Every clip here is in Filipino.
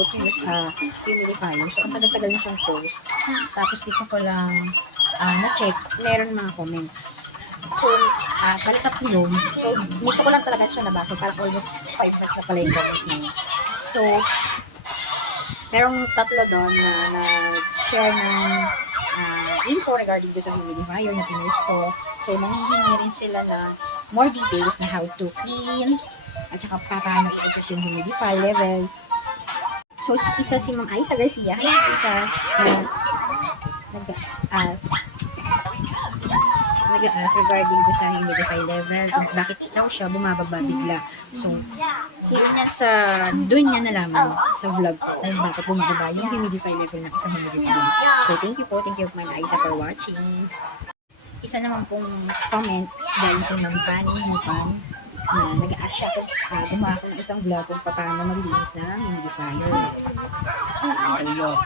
how to use humidifier. So, ang tagal-tagal na siyang post. Tapos, dito ko lang na-check, meron mga comments. So, balik up yun. So, dito ko lang talaga siya nabasa. Parang almost 5 plus na pala yung comments na yun. So, merong tatlo doon na nag-share ng info regarding sa humidifier na pinost ko. So, nanghihingi rin sila na more details na how to clean at saka paano i-adjust yung humidify level. So, isa si Ma'am Aisa Garcia, isa na nag-ask regarding sa humidify level, kung bakit daw siya bumababa bigla. So, doon niya nalaman sa vlog ko kung bakit bumababa yung humidify level na sa humidifier. So, thank you po, Ma'am Aisa for watching. Isa naman pong comment galing kay Ma'am Fanny Mupan na nag-ask siya kung gumawa ko ng isang vlog kung paano maglinis ng humidifier. So, yun.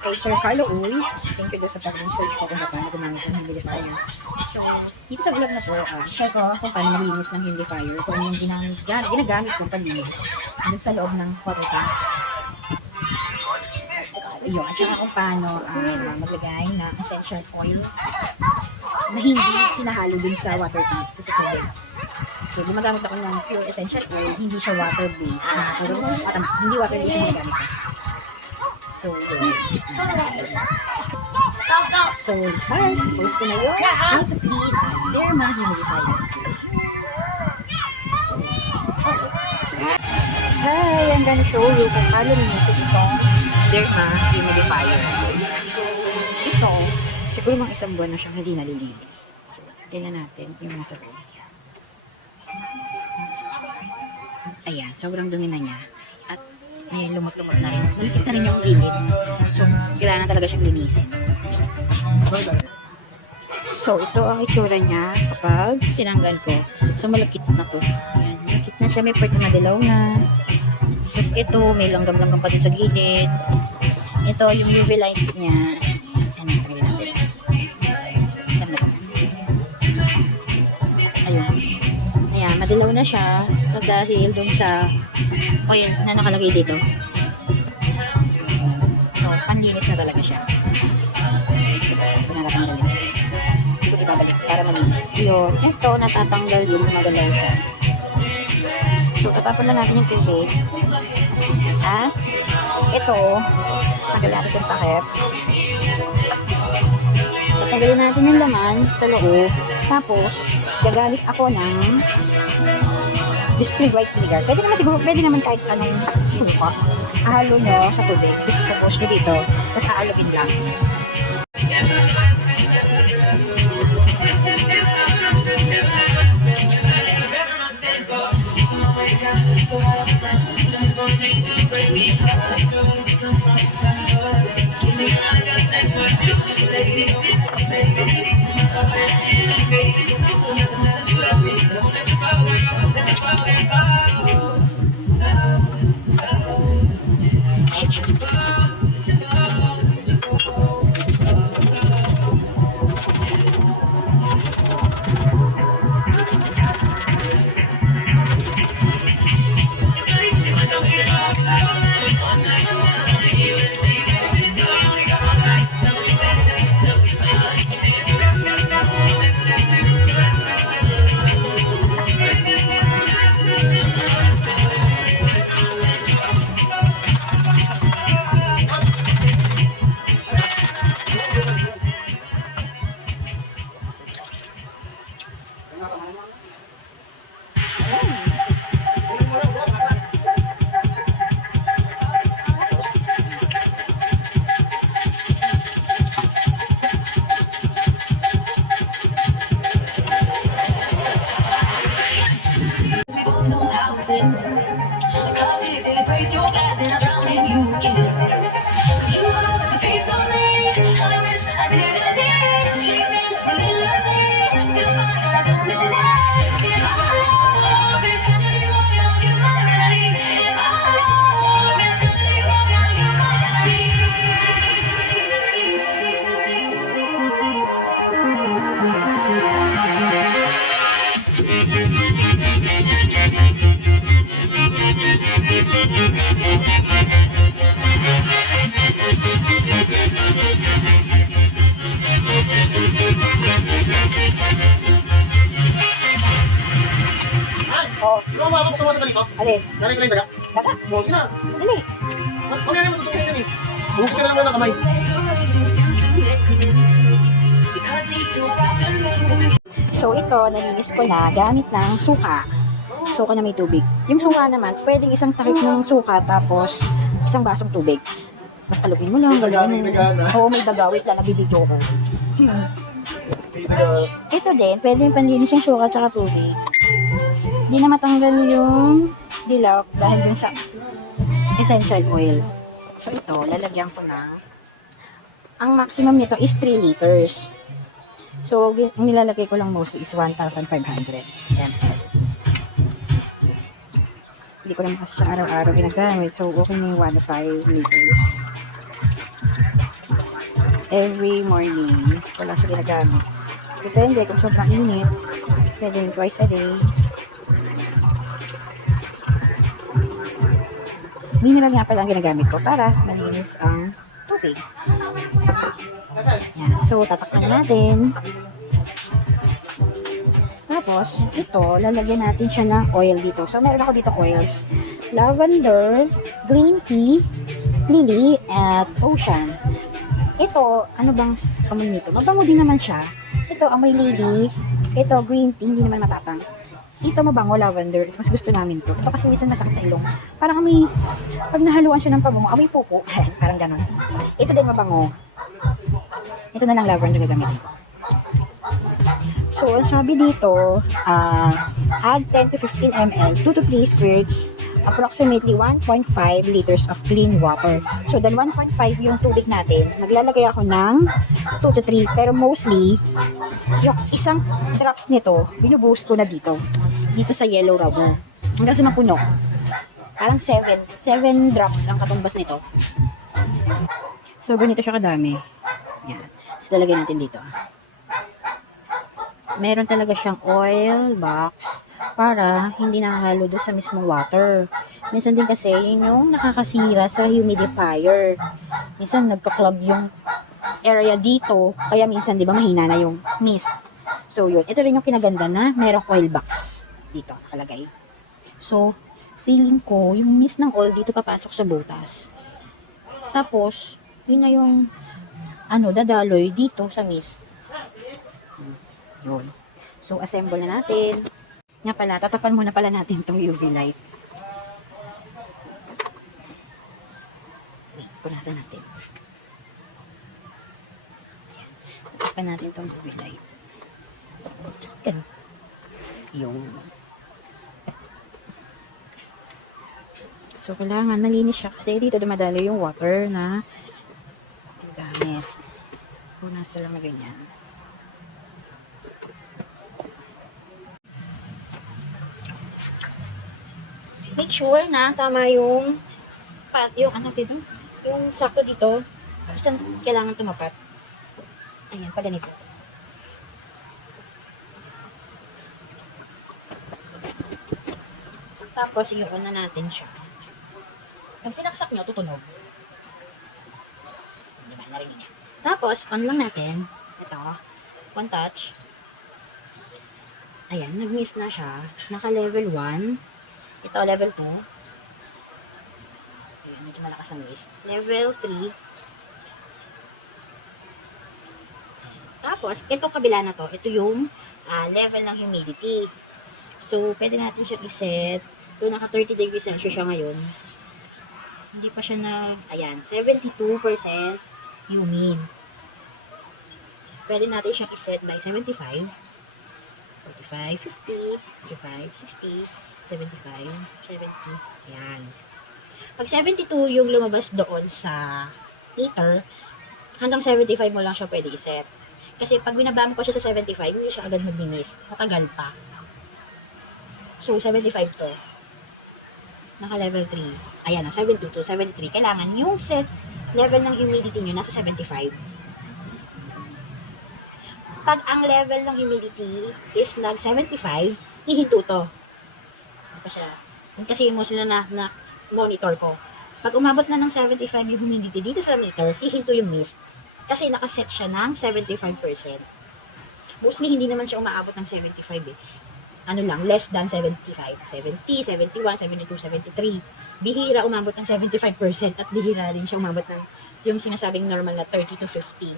Kay Sir Carlo Uy, thank you doon sa pag-research ko kung paano gumamit ng humidifier. So, dito sa vlog na to, share ko kung paano maglinis ng humidifier, kung anong ginagamit kong panlinis doon sa loob ng water tank. Yun, at saka kung paano maglagay ng essential oil na hindi pinahalo din sa water tank kasi tubig. So, gumagamit ako ng pure essential oil, hindi siya water-based. Hindi water-based yung ginagamit ko. So, yun. So, start. Post ko na yun. How to clean Derma humidifier. Hi, I'm gonna show you kung paano linisin itong Derma humidifier. So, ito, siguro mga isang buwan na siyang hindi nalilinis. So, tingnan natin yung nasa loob. Ayan, sobrang dumi na niya. At may lumot-lumot na rin. Malikit na rin yung gilid. So, kailangan talaga siyang linisin. So, ito ang itsura niya kapag tinanggal ko. So, malakit na to. Ayan, malakit na siya. May part na madilaw na. Tapos ito, may langgam-langgam pa dun sa gilid. Ito, yung UV light niya. Ayan, tagayin natin. Ayun. Ayan, madilaw na siya. Dahil dun sa oil na nakalagay dito. So, panlinis na talaga siya. Ito na natanggalin. Hindi ko ibabalik para malinis. Yun. Ito, natatanggal din. Magalaw siya. So, tatapon lang natin yung tubig. Ito, tanggalin natin yung takip. Tatanggalin natin yung laman sa loob. Tapos, gagamit ako ng distilled white vinegar. Pwede naman siguro, pwede naman kahit anong suka. Ahalo nyo sa tubig. Tapos nyo dito. Tapos aalugin lang. mo sa dito? Alin? Galing ko na yung daga. Daga? Bukas na. Dali. Huwag na rin mo tutukin yan eh. Bukas ka na lang muna ng kamay. So ito, nalinis ko na gamit ng suka. Suka na may tubig. Yung suka naman, pwedeng isang takip ng suka tapos isang basong tubig. Mas kalupin mo lang. May daga, ganyan. may daga na. Oo, may daga. Wait lang, nabibidyo ko. May daga. Ito din, pwede yung panlinis yung suka at tubig. Hindi na matanggal yung dilaw dahil dun sa essential oil. So ito, lalagyan ko na. Ang maximum nito is 3 liters. So, ang nilalagay ko lang mostly is 1,500 ml. Hindi ko naman kasi siya araw-araw ginagamit. So, okay na yung 1,5 liters. Every morning, wala siya ginagamit. Depende kung sobrang init. Pwede rin twice a day. Mineral nga pala ang ginagamit ko para malinis ang tubig. Yan. So, tatakpan natin. Tapos, ito, lalagyan natin siya ng oil dito. So, meron ako dito oils. Lavender, green tea, lily, at ocean. Ito, ano bang amoy nito? Mabango din naman siya. Ito, amoy lily. Ito, green tea, hindi naman matapang. Ito, mabango, lavender. Mas gusto namin to. Ito kasi minsan masakit sa ilong. Parang amoy, pag nahaluan siya ng pabango, amoy pupo. Parang ganon. Ito din mabango. Ito na lang lavender na gagamitin ko. So, ang sabi dito, add 10 to 15 ml, 2 to 3 squirts, approximately 1.5 liters of clean water. So, dahil 1.5 yung tubig natin, maglalagay ako ng 2 to 3. Pero mostly, yung isang drops nito, binubuhos ko na dito. Dito sa yellow rubber. Hanggang sa mapuno. Parang 7 drops ang katumbas nito. So, ganito siya kadami. Yan. So, lalagay natin dito. Meron talaga siyang oil box para hindi nakahalo doon sa mismong water. Minsan din kasi, yun yung nakakasira sa humidifier. Minsan, nagka-clog yung area dito. Kaya minsan, di ba, mahina na yung mist. So, yun. Ito rin yung kinaganda na merong oil box dito nakalagay. So, feeling ko, yung mist ng oil dito papasok sa butas. Tapos, yun na yung dadaloy dito sa mist. Yun. So, assemble na natin. Nga pala, tatapan muna pala natin itong UV light. Wait, punasan natin. Ayan. Tatapan natin itong UV light. Ganun. Yung. So, kailangan malinis siya kasi dito dumadalo yung water na gamit. Punasan lang na ganyan. Make sure na tama yung yung sakto dito. Saan kailangan tumapat. Ayan, pa ganito. Tapos, i-on na natin siya. Pag sinaksak nyo, tutunog. Diba, narinig niya. Tapos, on lang natin. Ito. One touch. Ayan, nag-miss na siya. Naka-level 1. Ito, level 2. Ayan, medyo malakas ang mist. Level 3. Tapos, itong kabila na to, ito yung level ng humidity. So, pwede natin siya i-set. So, naka 30 degrees Celsius siya ngayon. Hindi pa siya ayan, 72% humid. Pwede natin siya i-set by 75, 45, 50, 55, 60, 75, 70, ayan. Pag 72 yung lumabas doon sa heater, hanggang 75 mo lang siya pwede i-set. Kasi pag binabama ko siya sa 75, hindi siya agad mag-mist. Matagal pa. So, 75 to. Naka-level 3. Ayan na, 72 to 73. Kailangan yung set level ng humidity nyo nasa 75. Pag ang level ng humidity is nag-75, hihinto to. Pa siya. Kasi mo sila na monitor ko. Pag umabot na ng 75 yung humidity dito sa meter, hihinto yung mist. Kasi nakaset siya ng 75%. Mostly hindi naman siya umaabot ng 75 eh. ano lang, less than 75. 70, 71, 72, 73. Bihira umabot ng 75% at bihira rin siya umabot ng yung sinasabing normal na 30 to 50.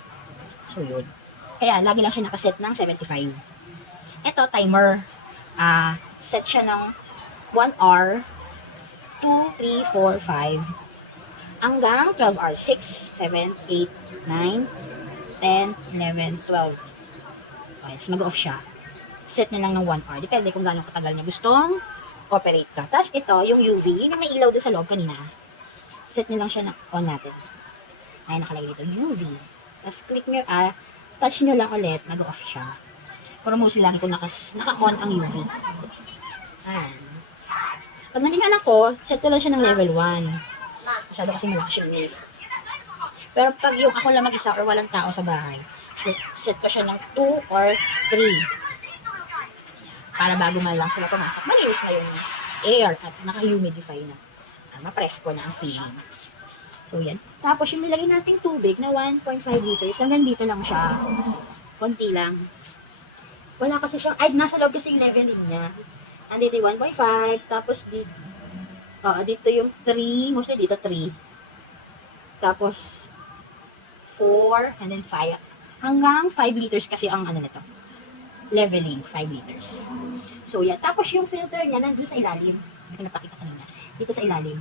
So, yun. Kaya, lagi lang siya nakaset ng 75. Ito, timer. Set siya ng 1 hour, 2, 3, 4, 5, hanggang 12 hours. 6, 7, 8, 9, 10, 11, 12. Okay, so mag-off siya. Set niya lang ng 1 hour. Depende kung gaano katagal niya gustong operate to. Tapos ito, yung UV, yun yung may ilaw doon sa loob kanina. Set niyo lang siya na on natin. Ay, nakalagay dito, UV. Tapos click nyo, touch nyo lang ulit, mag-off siya. Pero mostly lagi ko naka-on ang UV. Ayan. Pag naningan ako, set ko lang siya ng level 1. Masyado kasi malakas yung mist. Pero pag yung ako lang mag-isa or walang tao sa bahay, set ko siya ng 2 or 3. Para bago man lang sila pumasok, malinis na yung air at naka-humidify na. Mapresko na ang feeling. So, yan. Tapos, yung nilagay nating tubig na 1.5 liters, hanggang dito lang siya. Konti lang. Wala kasi siya, nasa loob kasi yung leveling niya. Andito yung 1.5, tapos dito yung 3, mostly dito 3. Tapos, 4, and then 5. Hanggang 5 liters kasi ang ano nito. Leveling, 5 liters. So, yan. Tapos, yung filter niya nandun sa ilalim. Hindi ko napakita kanina. Dito sa ilalim.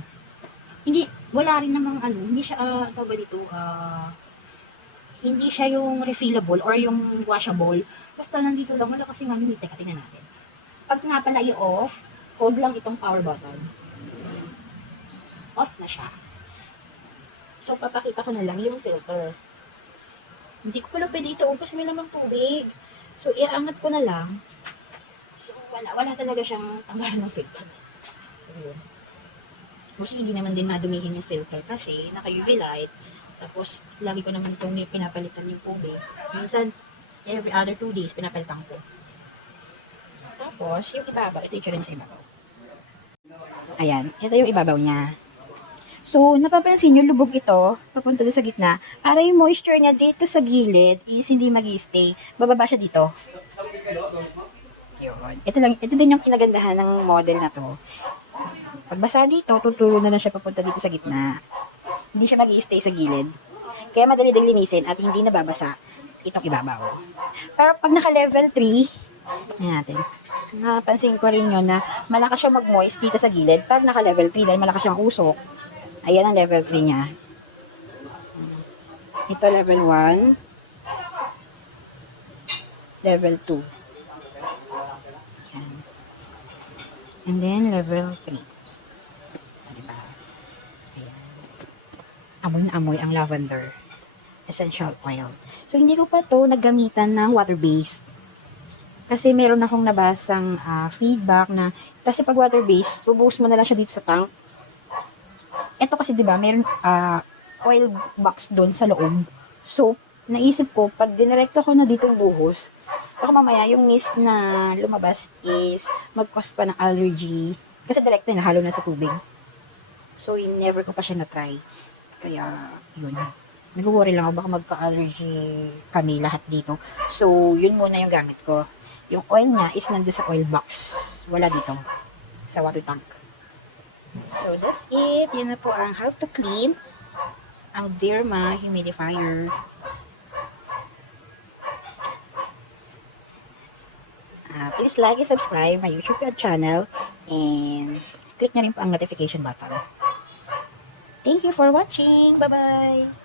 Wala rin namang hindi siya, tawag dito, hindi siya yung refillable or yung washable. Basta nandito lang, wala kasi nga nito. Teka, tingnan natin. Pag nga pala i-off, hold lang itong power button. Off na siya. So, papakita ko na lang yung filter. Hindi ko pala pwede ito kasi may lamang tubig. So, iaangat ko na lang. So, wala talaga siyang tanggalan ng filter. So, yun. Kasi hindi naman din madumihin yung filter kasi naka-UV light. Tapos, lagi ko naman itong pinapalitan yung tubig. Minsan, every other 2 days, pinapalitan ko. Tapos, yung ibabaw, ito yung rin sa ibabaw. Ayan, ito yung ibabaw niya. So, napapansin nyo, lubog ito, papunta doon sa gitna. Para yung moisture niya dito sa gilid is hindi mag-stay. Bababa siya dito. Yun. Ito din yung kinagandahan ng model na to. Pagbasa dito, tutulo na lang siya papunta dito sa gitna. Hindi siya mag-stay sa gilid. Kaya madali din linisin at hindi nababasa itong ibabaw. Pero pag naka-level 3, ayan natin. Napansin ko rin yun na malakas siya mag-moist dito sa gilid. Pag naka-level 3, dahil malakas siyang usok, ayan ang level 3 niya. Ito level 1. Level 2. Ayan. And then level 3. Diba? Ayan. Amoy na amoy ang lavender. Essential oil. So, hindi ko pa to naggamitan ng water-based. Kasi meron akong nabasang feedback na, kasi pag water-based, bubuhos mo na lang siya dito sa tank. Ito kasi, di ba, meron oil box doon sa loob. So, naisip ko, pag dinirekto ko na ditong buhos, baka mamaya yung mist na lumabas is mag-cause pa ng allergy. Kasi direct na halo na sa tubig. So, never ko pa siya na-try. Kaya, yun. Nag-worry lang ako, baka magka-allergy kami lahat dito. So, yun muna yung gamit ko. Yung oil niya is nandun sa oil box. Wala dito. Sa water tank. So, that's it. Yun na po ang how to clean ang Derma humidifier. Please like and subscribe my YouTube channel and click nyo rin po ang notification button. Thank you for watching. Bye-bye!